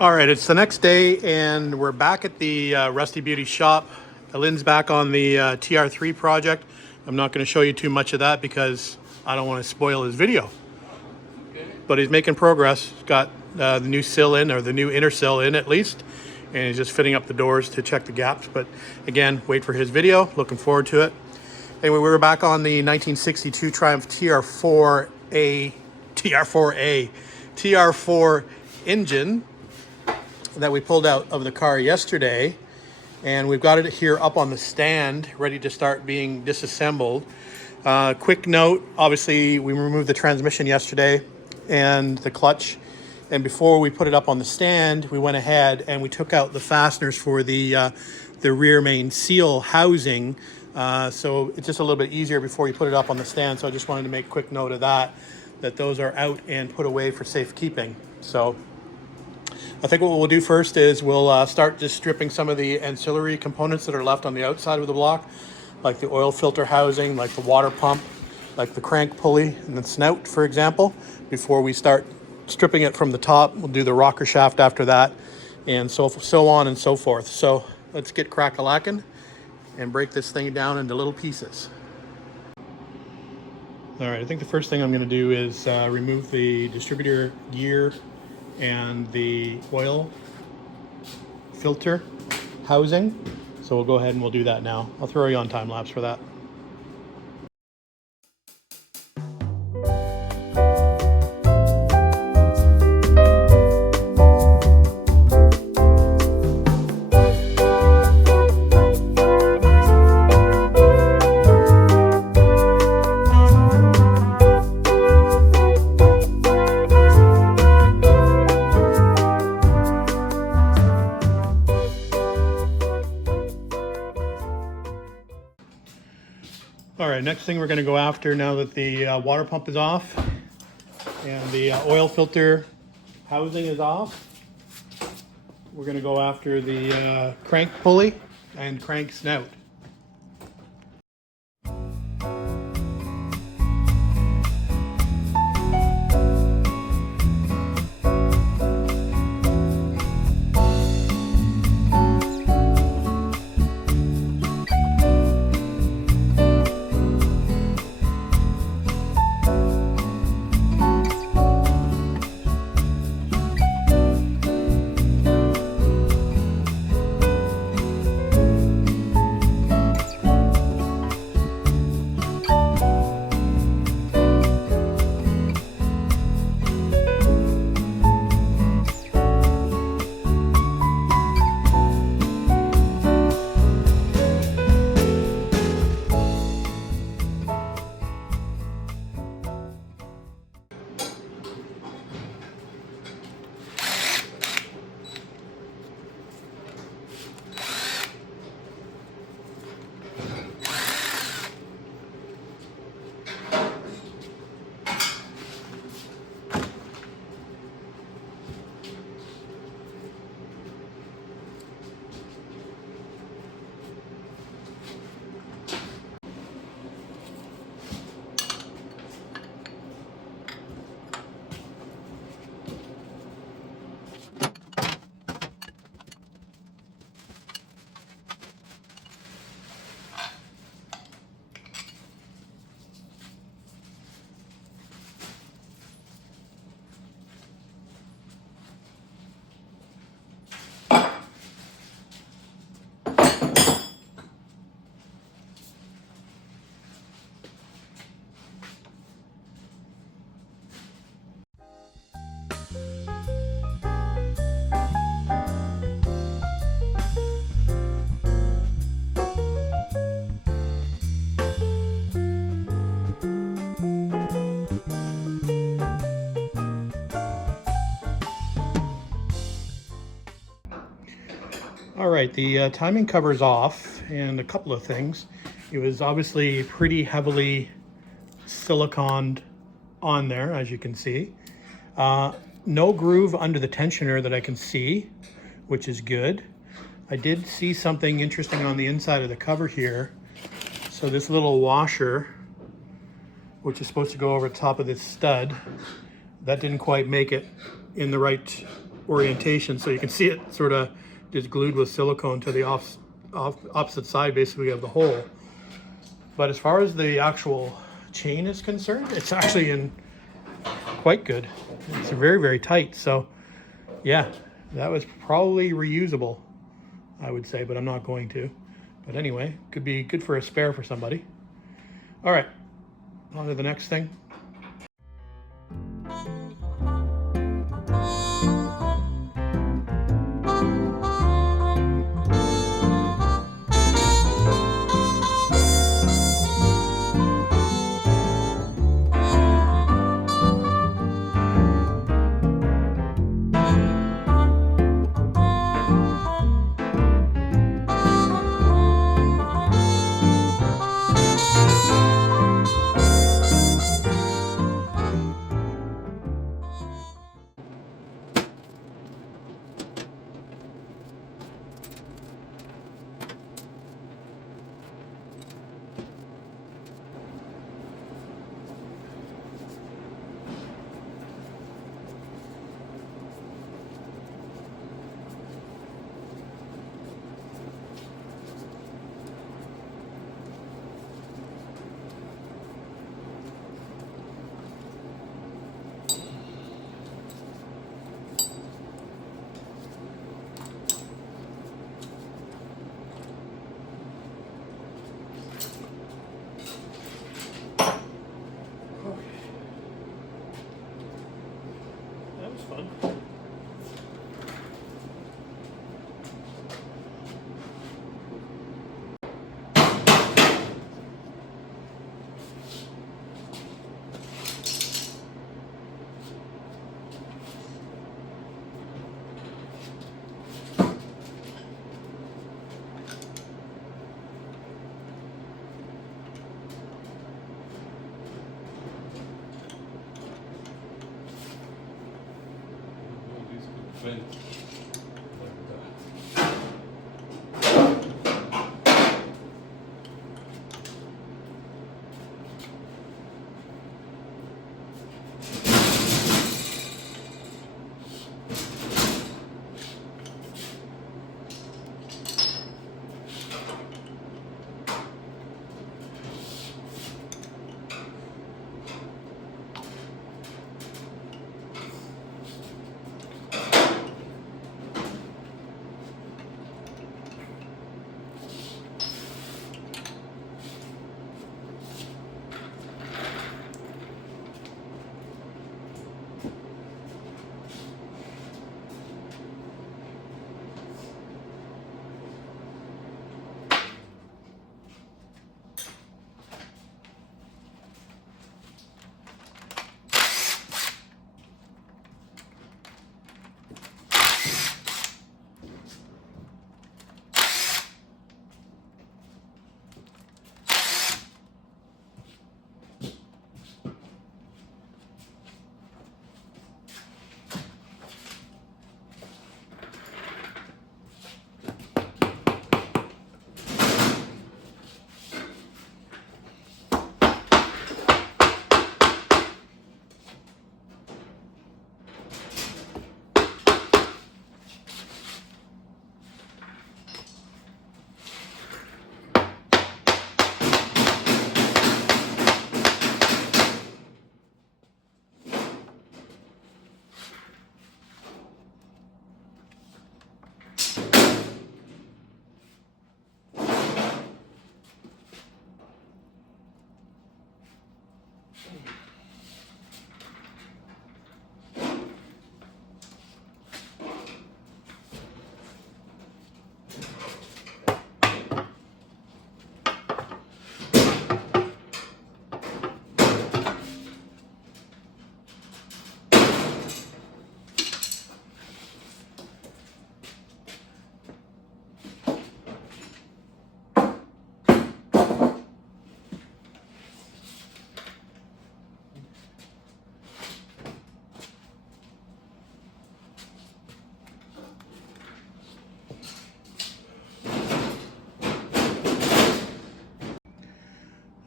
All right, it's the next day and we're back at the Rusty Beauty shop. Elin's back on the TR3 project. I'm not going to show you too much of that because I don't want to spoil his video. But he's making progress. He's got the new sill in, or the new inner sill in at least. And he's just fitting up the doors to check the gaps. But again, wait for his video. Looking forward to it. Anyway, we were back on the 1962 Triumph TR4 engine that we pulled out of the car yesterday, and we've got it here up on the stand ready to start being disassembled. Quick note, obviously we removed the transmission yesterday and the clutch, and before we put it up on the stand we went ahead and we took out the fasteners for the rear main seal housing, so it's just a little bit easier before you put it up on the stand. So I just wanted to make quick note of that those are out and put away for safekeeping. So I think what we'll do first is we'll start just stripping some of the ancillary components that are left on the outside of the block, like the oil filter housing, like the water pump, like the crank pulley and the snout, for example, before we start stripping it from the top. We'll do the rocker shaft after that, and so on and so forth. So let's get crack-a-lacking and break this thing down into little pieces. All right, I think the first thing I'm going to do is remove the distributor gear and the oil filter housing. So we'll go ahead and we'll do that now. I'll throw you on time lapse for that. All right, next thing we're going to go after, now that the water pump is off and the oil filter housing is off, we're going to go after the crank pulley and crank snout. All right, the timing cover's off, and a couple of things. It was obviously pretty heavily siliconed on there, as you can see. No groove under the tensioner that I can see, which is good. I did see something interesting on the inside of the cover here. So this little washer, which is supposed to go over top of this stud, that didn't quite make it in the right orientation, so you can see it sort of just glued with silicone to the opposite side, basically, of the hole. But as far as the actual chain is concerned, it's actually in quite good. It's very, very tight. So yeah, that was probably reusable, I would say, but I'm not going to. But anyway, could be good for a spare for somebody. All right, on to the next thing. That was fun.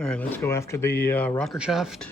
All right, let's go after the rocker shaft.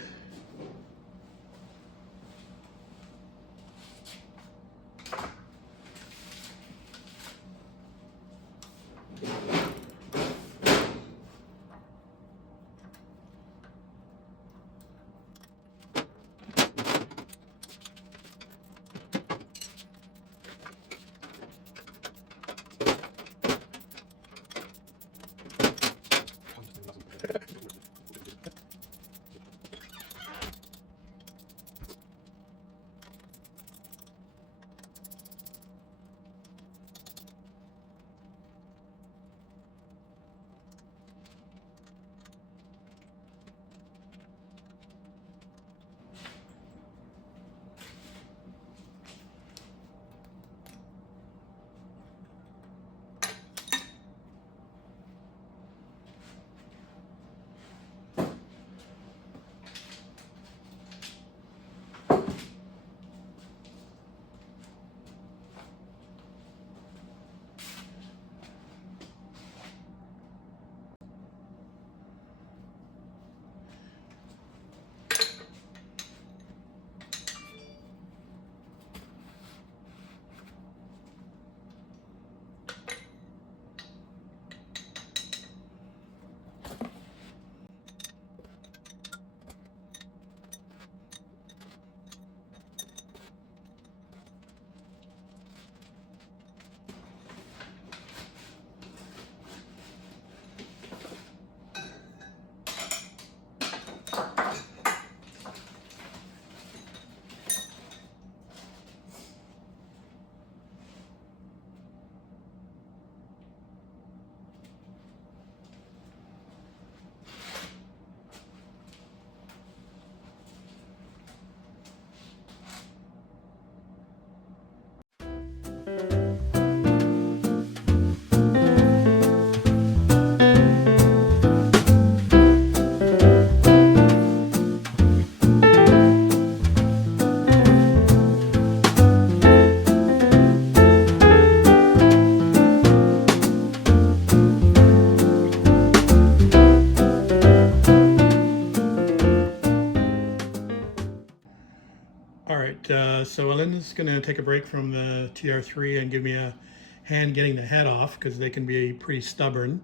All right, so Elin is going to take a break from the TR3 and give me a hand getting the head off because they can be pretty stubborn.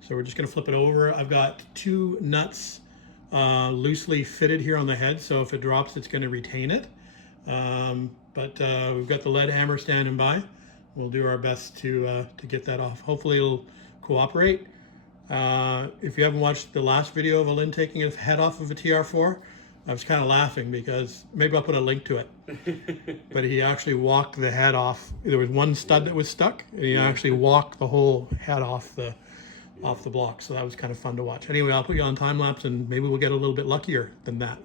So we're just going to flip it over. I've got two nuts loosely fitted here on the head, so if it drops, it's going to retain it. But we've got the lead hammer standing by. We'll do our best to get that off. Hopefully it'll cooperate. If you haven't watched the last video of Elin taking a head off of a TR4, I was kind of laughing because maybe I'll put a link to it. But he actually walked the head off. There was one stud that was stuck, and he actually walked the whole head off the block. So that was kind of fun to watch. Anyway, I'll put you on time lapse, and maybe we'll get a little bit luckier than that.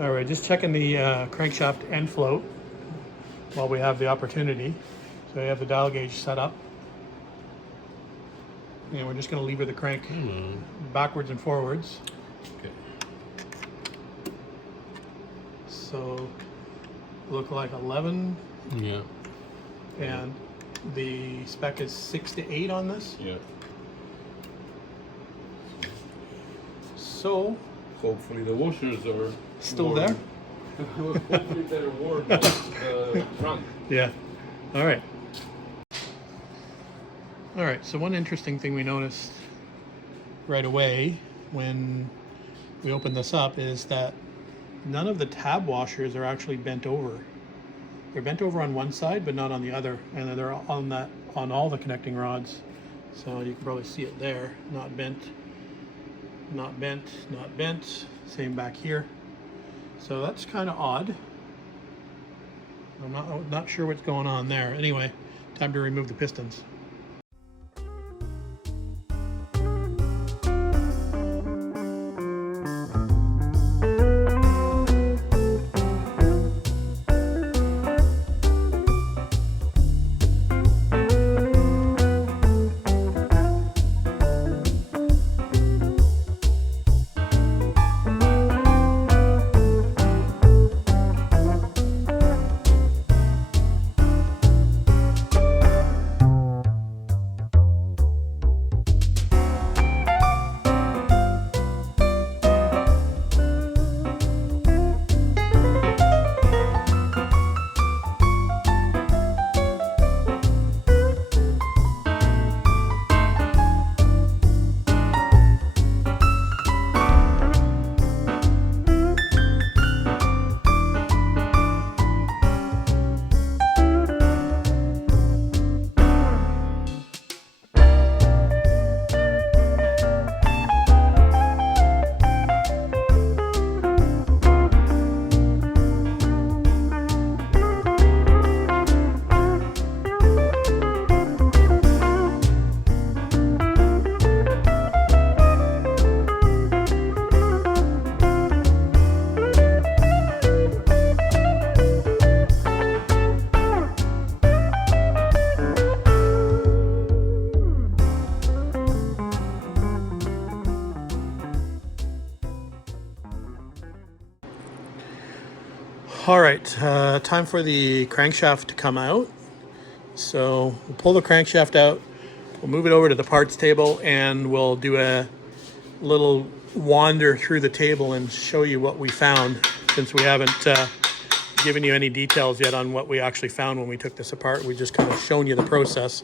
All right, just checking the crankshaft end float while we have the opportunity. So you have the dial gauge set up. And we're just going to lever the crank backwards and forwards. Okay. So look like 11. Yeah. And the spec is 6 to 8 on this. Yeah. So Hopefully the washers are still warm. there? Hopefully they're warm on the trunk. Yeah. All right. All right. So one interesting thing we noticed right away when we opened this up is that none of the tab washers are actually bent over. They're bent over on one side, but not on the other, and they're on all the connecting rods. So you can probably see it there. Not bent, not bent, not bent. Same back here. So that's kind of odd. I'm not sure what's going on there. Anyway, time to remove the pistons. All right, time for the crankshaft to come out. So we'll pull the crankshaft out, we'll move it over to the parts table, and we'll do a little wander through the table and show you what we found, since we haven't given you any details yet on what we actually found when we took this apart. We've just kind of shown you the process.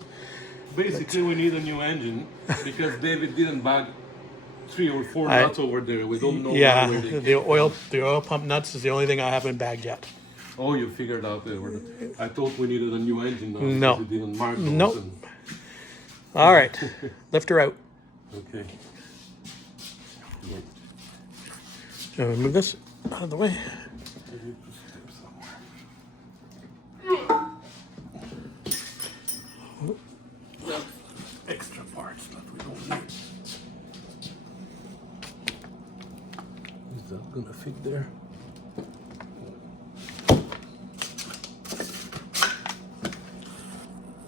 basically we need a new engine because David didn't bag 3 or 4 nuts over there. We don't know Yeah, where they the oil pump nuts is the only thing I haven't bagged yet. Oh, you figured out I thought we needed a new engine now No. because we didn't mark those. Nope. And... All right, lift her out. Okay. Move this out of the way. Extra parts that we don't need. Is that gonna fit there?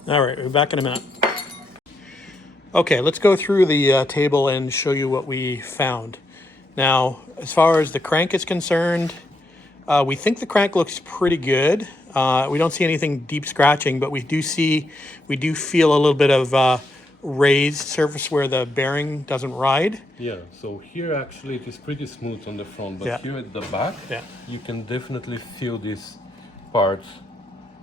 All right, we're back in a minute. Okay, let's go through the table and show you what we found. Now, as far as the crank is concerned, we think the crank looks pretty good. We don't see anything deep scratching, but we do feel a little bit of raised surface where the bearing doesn't ride. Yeah, so here actually it is pretty smooth on the front, but Yeah. here at the back, Yeah. you can definitely feel this part.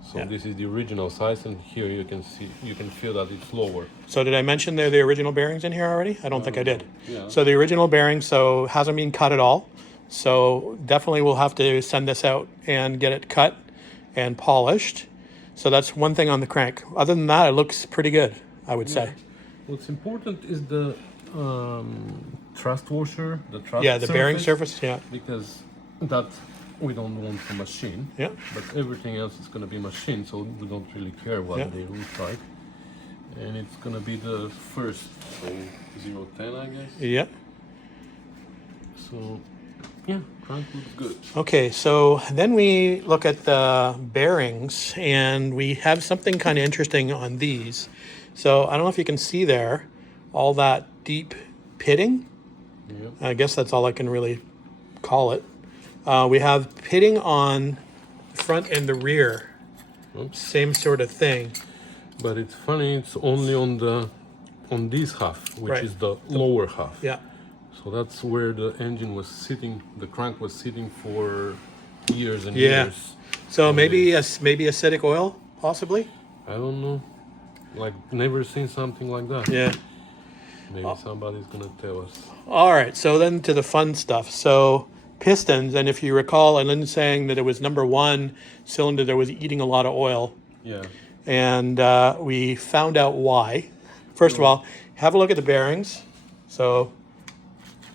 So Yeah. this is the original size, and here you can feel that it's lower. So did I mention they're the original bearings in here already? I don't think I did. Yeah. So the original bearing, so hasn't been cut at all. So definitely we'll have to send this out and get it cut and polished. So that's one thing on the crank. Other than that, it looks pretty good, I would say. What's important is the thrust washer, the thrust Yeah, the bearing surface, yeah. because that we don't want to machine. Yeah. But everything else is going to be machined, so we don't really care what Yeah. they look like. And it's going to be the first, so 010, I guess. Yeah. So, yeah, crank looks good. Okay, so then we look at the bearings, and we have something kind of interesting on these. So I don't know if you can see there, all that deep pitting. Yeah. I guess that's all I can really call it. We have pitting on the front and the rear. Oops. Same sort of thing. But it's funny, it's only on this half, which Right. is the lower half. Yeah. So that's where the engine was sitting, the crank was sitting for years and Yeah. years. So maybe acidic oil, possibly. I don't know. Like, never seen something like that. Yeah. Maybe somebody's gonna tell us. All right. So then to the fun stuff. So pistons, and if you recall, Elin saying that it was number 1 cylinder that was eating a lot of oil, Yeah. and we found out why. First of all, have a look at the bearings. So,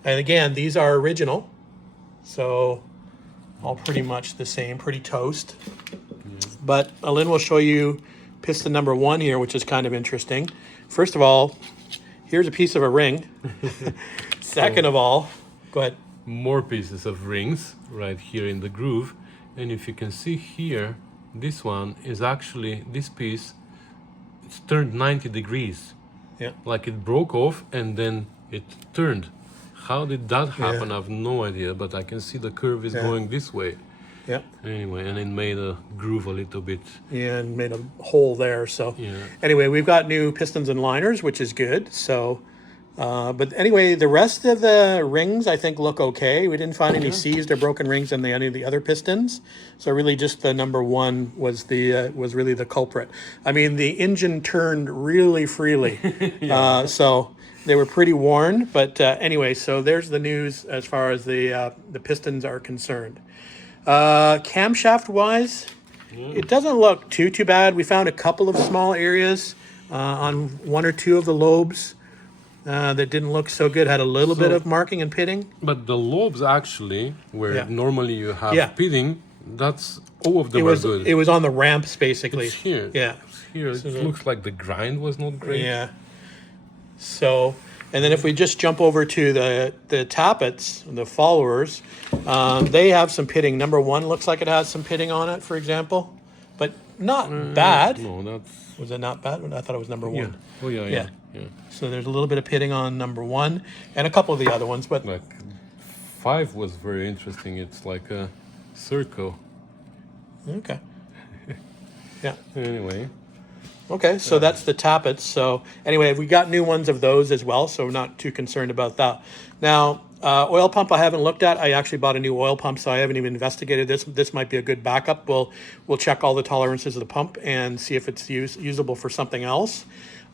and again, these are original, so all pretty much the same, pretty toast. But Elin will show you piston number 1 here, which is kind of interesting. First of all, here's a piece of a ring. Second of all, go ahead. More pieces of rings right here in the groove. And if you can see here, this one is actually, this piece, it's turned 90 degrees. Yeah. Like it broke off and then it turned. How did that happen? I have no idea, but I can see the curve is going this way. Yeah. Anyway, and it made a groove a little bit. And made a hole there. So Yeah. anyway, we've got new pistons and liners, which is good. So, but anyway, the rest of the rings I think look okay. We didn't find any seized or broken rings in any of the other pistons. So really, just the number 1 was was really the culprit. I mean, the engine turned really freely, so they were pretty worn. But anyway, so there's the news as far as the pistons are concerned. Camshaft wise, it doesn't look too bad. We found a couple of small areas on 1 or 2 of the lobes that didn't look so good. Had a little bit of marking and pitting. But the lobes actually, where normally you have pitting, that's all of them are good. It was on the ramps basically. It's here. Yeah. It's here. It looks like the grind was not great. Yeah. So, and then if we just jump over to the tappets, the followers, they have some pitting. Number 1 looks like it has some pitting on it, for example, but not bad. No, that's... Was it not bad? I thought it was number 1. Yeah. Oh, yeah. So there's a little bit of pitting on number 1 and a couple of the other ones, but Like, 5 was very interesting. It's like a circle. okay. Yeah. Anyway. Okay, so that's the tappets. So anyway, we got new ones of those as well, so we're not too concerned about that. Now, oil pump I haven't looked at. I actually bought a new oil pump, so I haven't even investigated this. This might be a good backup. We'll check all the tolerances of the pump and see if it's usable for something else.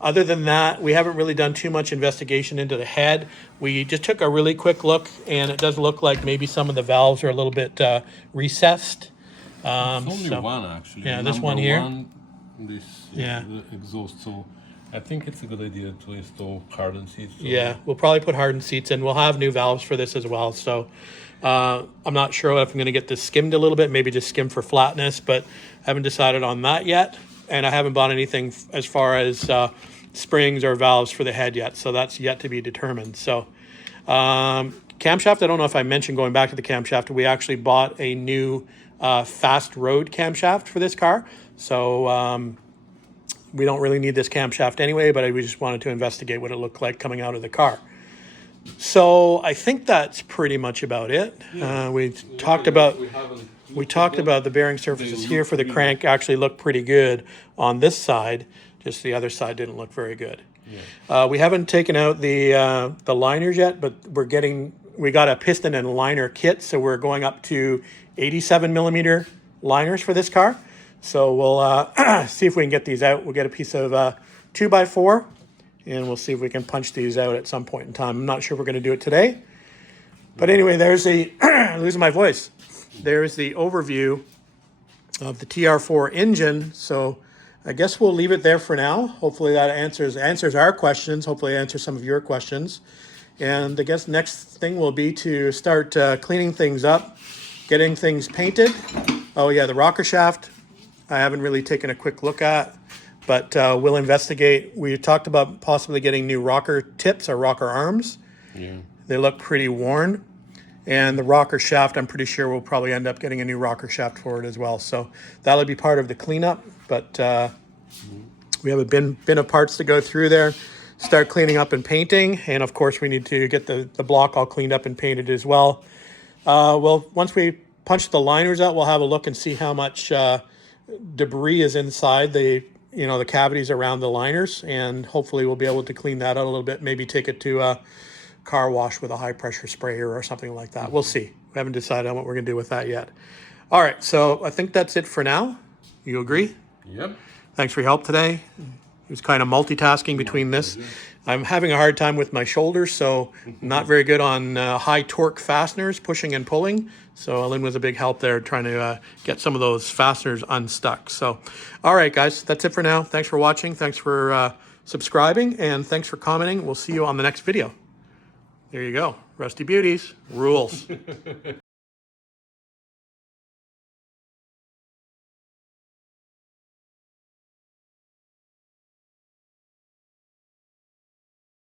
Other than that, we haven't really done too much investigation into the head. We just took a really quick look, and it does look like maybe some of the valves are a little bit recessed. It's only one actually. Yeah, this one here. This Yeah. the exhaust. So I think it's a good idea to install hardened seats. So Yeah, we'll probably put hardened seats in. We'll have new valves for this as well. So I'm not sure if I'm going to get this skimmed a little bit, maybe just skim for flatness, but I haven't decided on that yet. And I haven't bought anything as far as springs or valves for the head yet. So that's yet to be determined. So camshaft, I don't know if I mentioned going back to the camshaft, we actually bought a new fast road camshaft for this car. So we don't really need this camshaft anyway, but we just wanted to investigate what it looked like coming out of the car. So I think that's pretty much about it. We talked about the bearing surfaces here for the crank actually look pretty good on this side. Just the other side didn't look very good. Yeah. We haven't taken out the liners yet, but we got a piston and liner kit, so we're going up to 87 millimeter liners for this car. So we'll see if we can get these out. We'll get a piece of 2x4, and we'll see if we can punch these out at some point in time. I'm not sure if we're going to do it today. But anyway, there's losing my voice. There's the overview of the TR4 engine. So I guess we'll leave it there for now. Hopefully that answers our questions. Hopefully answers some of your questions. And I guess next thing will be to start cleaning things up, getting things painted. Oh yeah, the rocker shaft, I haven't really taken a quick look at, but we'll investigate. We talked about possibly getting new rocker tips or rocker arms. Yeah. They look pretty worn. And the rocker shaft, I'm pretty sure we'll probably end up getting a new rocker shaft for it as well. So that'll be part of the cleanup. But we have a bin of parts to go through there, start cleaning up and painting. And of course, we need to get the block all cleaned up and painted as well. Well, once we punch the liners out, we'll have a look and see how much debris is inside the cavities around the liners. And hopefully we'll be able to clean that out a little bit, maybe take it to a car wash with a high pressure sprayer or something like that. We'll see. We haven't decided on what we're going to do with that yet. All right, so I think that's it for now. You agree? Yep. Thanks for your help today. It was kind of multitasking between this. I'm having a hard time with my shoulders, so not very good on high torque fasteners, pushing and pulling. So Elin was a big help there trying to get some of those fasteners unstuck. So, all right, guys, that's it for now. Thanks for watching. Thanks for subscribing, and thanks for commenting. We'll see you on the next video. There you go. Rusty Beauties rules.